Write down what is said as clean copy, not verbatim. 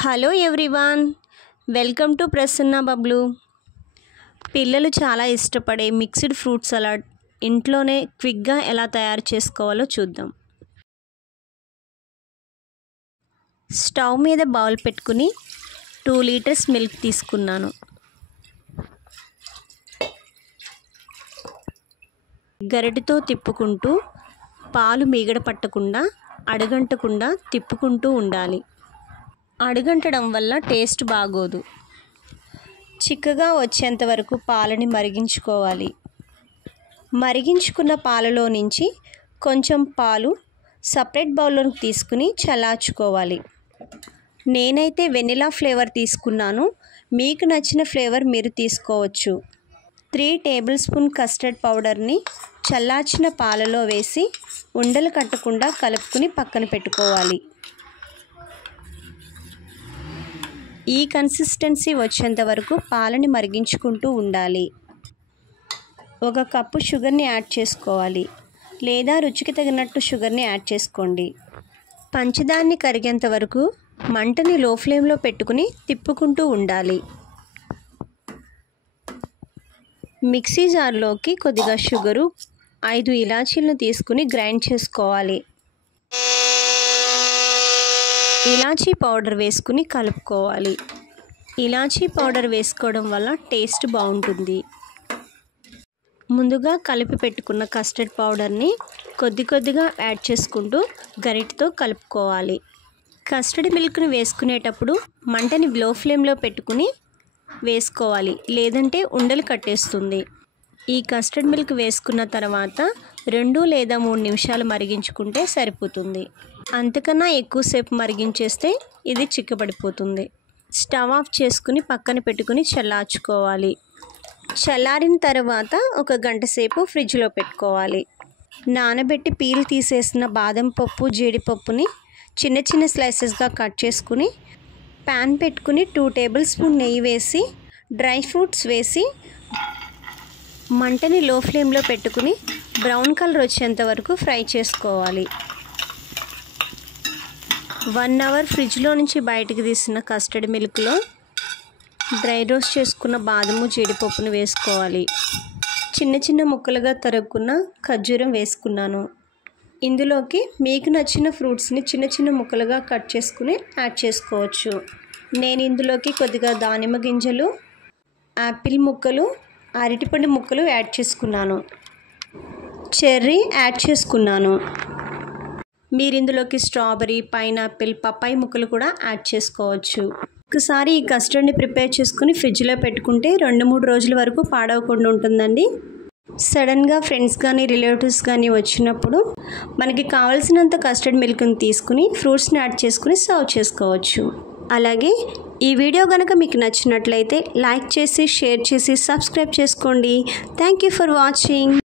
Hello everyone, welcome to Prasanna Bablu. పిల్లలు చాలా ఇష్టపడే మిక్స్డ్ ఫ్రూట్ సలాడ్ ఇంట్లోనే క్విక్గా ఎలా తయారు చేసుకోవాలో చూద్దాం. స్టవ్ మీద బౌల్ పెట్టుకుని 2 లీటర్స్ మిల్క్ తీసుకున్నాను. గరిటెతో తిప్పుకుంటూ పాలు మీగడ పట్టకుండా అడుగంటకుండా తిప్పుకుంటూ ఉండాలి. అడుగంటడం వల్ల టేస్ట్ బాగోదు. చిక్కగా వచ్చేంత వరకు పాలని మరిగించుకోవాలి. మరిగించుకున్న పాలలో నుంచి కొంచెం పాలు సపరేట్ బౌల్లోకి తీసుకుని చల్లార్చుకోవాలి. నేనైతే వెనిలా ఫ్లేవర్ తీసుకున్నాను. మీకు నచ్చిన ఫ్లేవర్ మీరు తీసుకోవచ్చు. 3 టేబుల్ స్పూన్ కస్టర్డ్ పౌడర్ని చల్లార్చిన పాలలో వేసి ఉండలు కట్టకుండా కలుపుకుని పక్కన పెట్టుకోవాలి. ఈ కన్సిస్టెన్సీ వచ్చేంత వరకు పాలని మరిగించుకుంటూ ఉండాలి. 1 కప్పు షుగర్ని యాడ్ చేసుకోవాలి, లేదా రుచికి తగినట్టు షుగర్ని యాడ్ చేసుకోండి. పంచదారని కరిగేంత వరకు మంటని లో ఫ్లేమ్లో పెట్టుకుని తిప్పుకుంటూ ఉండాలి. మిక్సీ జార్లోకి కొద్దిగా షుగరు, 5 ఇలాచీలను తీసుకుని గ్రైండ్ చేసుకోవాలి. ఇలాచీ పౌడర్ వేసుకుని కలుపుకోవాలి. ఇలాచీ పౌడర్ వేసుకోవడం వల్ల టేస్ట్ బాగుంటుంది. ముందుగా కలిపి పెట్టుకున్న కస్టర్డ్ పౌడర్ని కొద్దిగా యాడ్ చేసుకుంటూ గరిటెతో కలుపుకోవాలి. కస్టర్డ్ మిల్క్ని వేసుకునేటప్పుడు మంటని లో ఫ్లేమ్లో పెట్టుకుని వేసుకోవాలి, లేదంటే ఉండలు కట్టేస్తుంది. ఈ కస్టర్డ్ మిల్క్ వేసుకున్న తర్వాత 2 లేదా 3 నిమిషాలు మరిగించుకుంటే సరిపోతుంది. అంతకన్నా ఎక్కువసేపు మరిగించేస్తే ఇది చిక్కబడిపోతుంది. స్టవ్ ఆఫ్ చేసుకుని పక్కన పెట్టుకుని చల్లార్చుకోవాలి. చల్లారిన తర్వాత 1 గంట సేపు ఫ్రిడ్జ్లో పెట్టుకోవాలి. నానబెట్టి పీల్ తీసేసిన బాదం పప్పు, జీడిపప్పుని చిన్న స్లైసెస్గా కట్ చేసుకుని ప్యాన్ పెట్టుకుని 2 టేబుల్ స్పూన్ నెయ్యి వేసి డ్రై ఫ్రూట్స్ వేసి మంటని లో ఫ్లేమ్లో పెట్టుకుని బ్రౌన్ కలర్ వచ్చేంత వరకు ఫ్రై చేసుకోవాలి. 1 అవర్ ఫ్రిడ్జ్లో నుంచి బయటకు తీసిన కస్టర్డ్ మిల్క్లో డ్రై రోస్ట్ చేసుకున్న బాదము, జీడిపప్పును వేసుకోవాలి. చిన్న ముక్కలుగా తరుగుకున్న ఖర్జూరం వేసుకున్నాను. ఇందులోకి మీకు నచ్చిన ఫ్రూట్స్ని చిన్న ముక్కలుగా కట్ చేసుకుని యాడ్ చేసుకోవచ్చు. నేను ఇందులోకి కొద్దిగా దానిమ్మ గింజలు, యాపిల్ ముక్కలు, అరటిపండు ముక్కలు యాడ్ చేసుకున్నాను. చెర్రీ యాడ్ చేసుకున్నాను. మీరు ఇందులోకి స్ట్రాబెర్రీ, పైనాపిల్, పపాయి ముక్కలు కూడా యాడ్ చేసుకోవచ్చు. ఒకసారి ఈ కస్టర్డ్ని ప్రిపేర్ చేసుకుని ఫ్రిడ్జ్లో పెట్టుకుంటే 2-3 రోజుల వరకు పాడవకుండా ఉంటుందండి. సడన్గా ఫ్రెండ్స్ కానీ రిలేటివ్స్ కానీ వచ్చినప్పుడు మనకి కావాల్సినంత కస్టర్డ్ మిల్క్ని తీసుకుని ఫ్రూట్స్ని యాడ్ చేసుకుని సర్వ్ చేసుకోవచ్చు. అలాగే ఈ వీడియో కనుక మీకు నచ్చినట్లయితే లైక్ చేసి, షేర్ చేసి, సబ్స్క్రైబ్ చేసుకోండి. Thank you for watching.